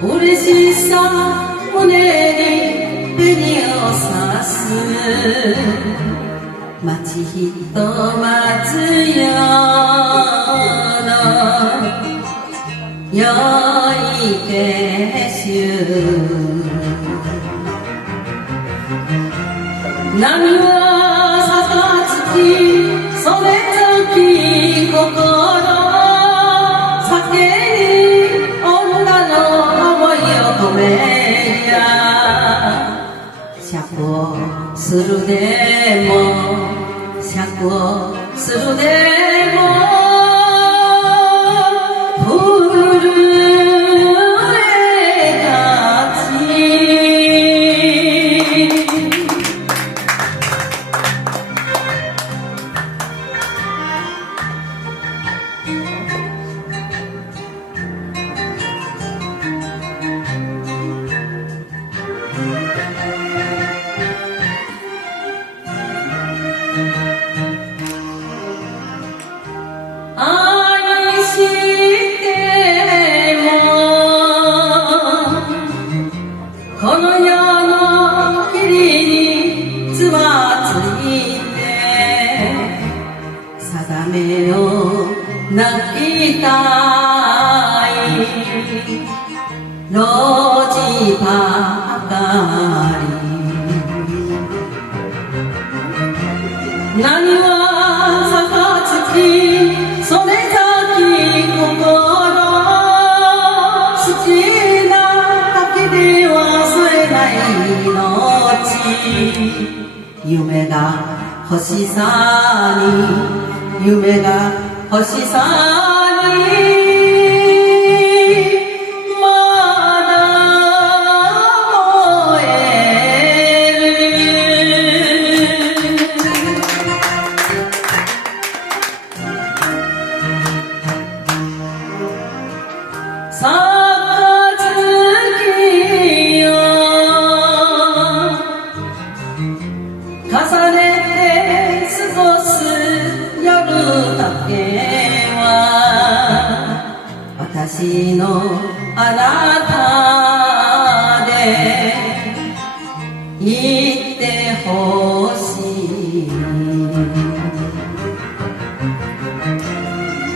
嬉しさ胸に紅をさす待ちひと待つよの良い景色波は杯それ咲き心酒に女の思いを込めりゃ釈放するでも釈放するでも愛してもこの世の霧につまついて定めを泣きたい路地ばかり何は杯それ咲き心好きなだけで忘れない命夢が星さに夢が星さに重ねて過ごす夜だけは私のあなたでいてほしい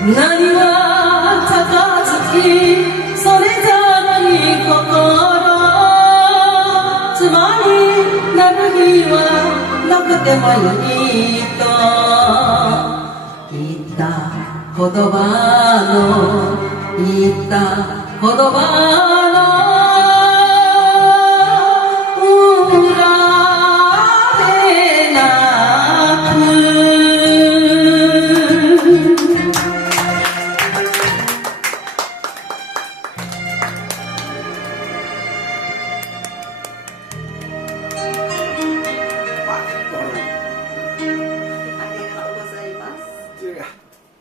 何は杯それ咲き心妻になる日はなくてもいいと言った言葉